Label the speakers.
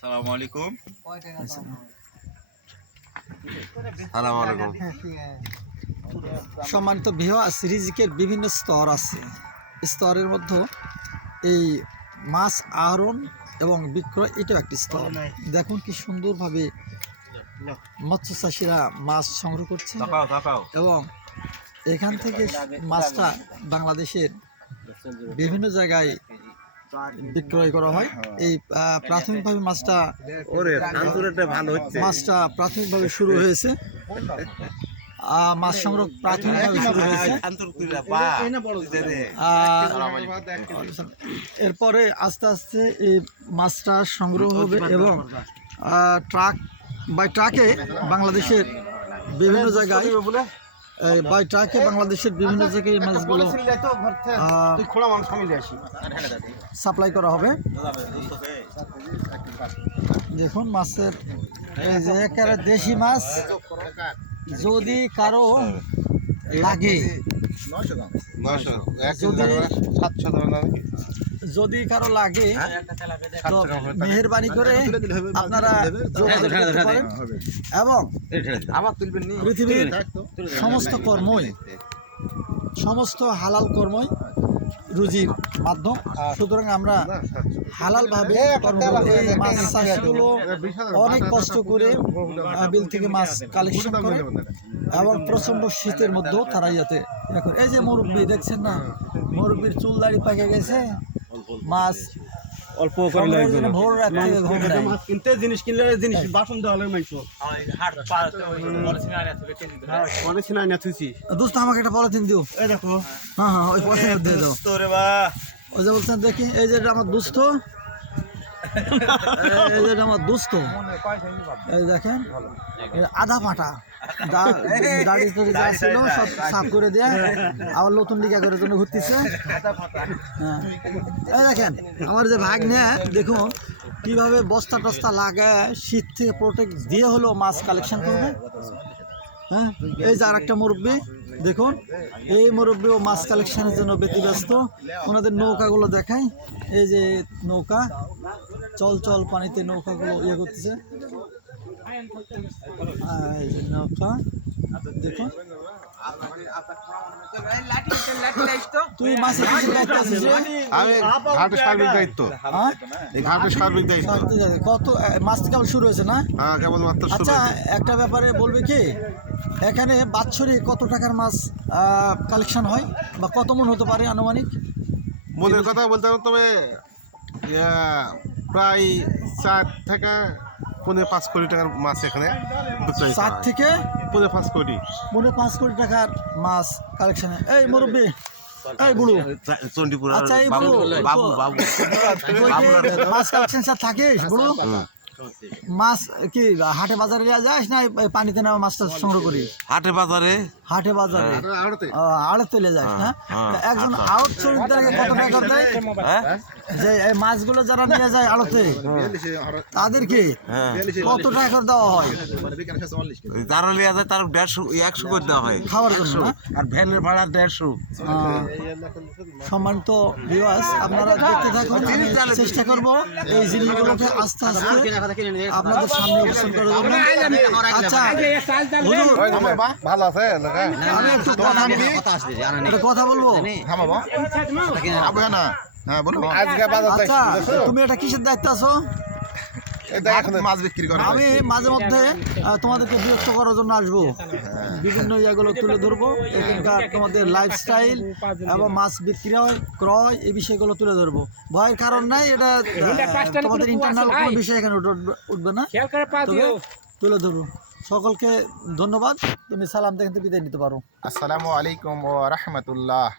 Speaker 1: সালাম আলাইকুম।
Speaker 2: সালাম আলাইকুম।
Speaker 3: সম্মানিত ভিওয়াস রিজিকের বিভিন্ন স্তর আছে। স্তরের মধ্যে এই মাছ আহরণ এবং বিক্রয় এটাও একটি স্তর। দেখুন কি সুন্দরভাবে মৎস্য চাষিরা মাছ সংগ্রহ করছে এবং এখান থেকে মাছটা বাংলাদেশের বিভিন্ন জায়গায় বিক্রয় করা হয়। এই প্রাথমিকভাবে মাছটা
Speaker 2: ভালো
Speaker 3: মাছটা প্রাথমিকভাবে শুরু হয়েছে। মাছ সংগ্রহ প্রাথমিকভাবে শুরু হয়েছে। এরপরে আস্তে আস্তে এই মাছটা সংগ্রহ হবে এবং ট্রাক বাই ট্রাকে বাংলাদেশের বিভিন্ন জায়গায় বাই ট্রাকে বাংলাদেশের বিভিন্ন জায়গায় এই মাছগুলো সাপ্লাই করা হবে। দেখুন মাছের এই যে একেবারে দেশি মাছ। যদি কারও লাগে। যদি যদি কারও লাগে তো মেহরবানি করে আপনারা যোগাযোগ করতে পারেন। এবং পৃথিবীর সমস্ত কর্মই সমস্ত হালাল কর্মই রুজির মাধ্যম। সুতরাং আমরা হালাল ভাবে এই মাছ চাষগুলো অনেক কষ্ট করে বিল থেকে মাছ কালেকশন করে এবং প্রচণ্ড শীতের মধ্যেও তারা ইয়াতে ইয়া করে। এই যে মুরব্বী দেখছেন না? মুরব্বীর চুল দাড়ি পাকে গেছে। মাছ
Speaker 2: অল্প
Speaker 3: করে লাগবে ভোর রাত থেকে ঘুম নেই।
Speaker 4: কিনতে জিনিস কিনলে জিনিস বাসন দেওয়া লাগে মাইছো অনেক সিনাই না থুইছি।
Speaker 3: দোস্ত আমাকে একটা পলিথিন দিও।
Speaker 4: এই দেখো।
Speaker 3: হ্যাঁ হ্যাঁ ওই পলিথিন দিয়ে দাও।
Speaker 1: তোরে বা
Speaker 3: ওই যে বলছেন দেখি এই যে এটা আমার যে এটা আমার দোস্ত। এই দেখেন আধা দা- দাড়ি টাড়ি যা ছিল সব সাফ করে দিয়ে আবার নতুন লিগা করে জন্য ঘুরতেছে। হ্যাঁ। এই দেখেন, আমার যে ভাগ নিয়ে দেখুন কীভাবে বস্তা টস্তা লাগায় শীত থেকে প্রোটেক্ট দিয়ে হলো মাছ কালেকশন করবে। হ্যাঁ এই যে আর একটা মুরব্বী, দেখুন, এই মুরব্বী ও মাছ কালেকশনের জন্য ব্যতিব্যস্ত। ওনাদের নৌকাগুলো দেখায় এই যে নৌকা চল চল পানিতে নৌকাগুলো ইয়ে করতেছে। নৌকা দেখুন তুই মাছের?
Speaker 2: আমি সার্বিক দায়িত্ব।
Speaker 3: হ্যাঁ?
Speaker 2: এই ঘাটের সার্বিক দায়িত্ব।
Speaker 3: কত মাছ কেবল শুরু হয়েছে না?
Speaker 2: হ্যাঁ
Speaker 3: আচ্ছা একটা ব্যাপারে বলবে কি? এখানে বাৎসরিক কত টাকার মাছ কালেকশন হয়? বা কত মন হতে পারে আনুমানিক?
Speaker 2: মনের কথা বলতে হবে তবে প্রায় চার থেকে পনেরো পাঁচ কোটি টাকার মাছ এখানে হয়।
Speaker 3: থেকে
Speaker 2: পনেরো পাঁচ কোটি।
Speaker 3: পনেরো পাঁচ কোটি টাকার মাছ কালেকশনে এই মুরব্বী এই বুড়ো।
Speaker 2: চণ্ডীপুর
Speaker 3: আচ্ছা, এই
Speaker 2: বাবু
Speaker 3: বুড়ো,
Speaker 2: বাবু বাবু।
Speaker 3: মাছ কালেকশন স্যার থাকিস বুড়ো। মাছ কি হাটে বাজারে নিয়ে যাস না পানিতে না মাছটা সংগ্রহ করিস?
Speaker 2: হাটে বাজারে?
Speaker 3: হাটে বাজারে। আড়ত তুলে যাস না?
Speaker 2: হ্যাঁ,
Speaker 3: একজন আড়ত চরিত্রকে কত টাকা দেয়?
Speaker 2: হ্যাঁ?
Speaker 3: যে এই মাছগুলো যারা নিয়ে যায় আড়তে তাদেরকে
Speaker 2: হ্যাঁ।
Speaker 3: কত টাকা করে দেওয়া হয়?
Speaker 2: যারা লিয়া যায় তার দেড়শো একশো করে দেওয়া হয়।
Speaker 3: খাওয়ার জন্য
Speaker 2: আর ভ্যানের ভাড়া দেড়শো।
Speaker 3: সম্মানিত ভিউয়ার্স আপনারা দেখতে থাকুন চেষ্টা করব এই জিনিসগুলোকে আস্তে আস্তে আপনাদের সামনে করে আচ্ছা হুজুর,
Speaker 2: ভালো আছে
Speaker 3: আমি একটু কথা একটা কথা বলব।
Speaker 2: আজকে বাজার
Speaker 3: আচ্ছা তুমি এটা কিসের দায়িত্ব আছো?
Speaker 2: মাছ বিক্রি করে
Speaker 3: আমি মাঝে মধ্যে তোমাদেরকে বিরক্ত করার জন্য আসব। বিভিন্ন ইয়েগুলো তুলে ধরবো। এখানকার তোমাদের লাইফস্টাইল এবং মাছ বিক্রয় ক্রয় এই বিষয়গুলো তুলে ধরবো। ভয়ের কারণ নাই এটা তোমাদের ইন্টারনাল কোনো বিষয় এখানে উঠবে- উঠবে না। তুলে ধরবো। সকলকে ধন্যবাদ। তুমি সালাম দেখতে বিদায় নিতে পারো।
Speaker 5: আসসালামু আলাইকুম ও রহমতুল্লাহ।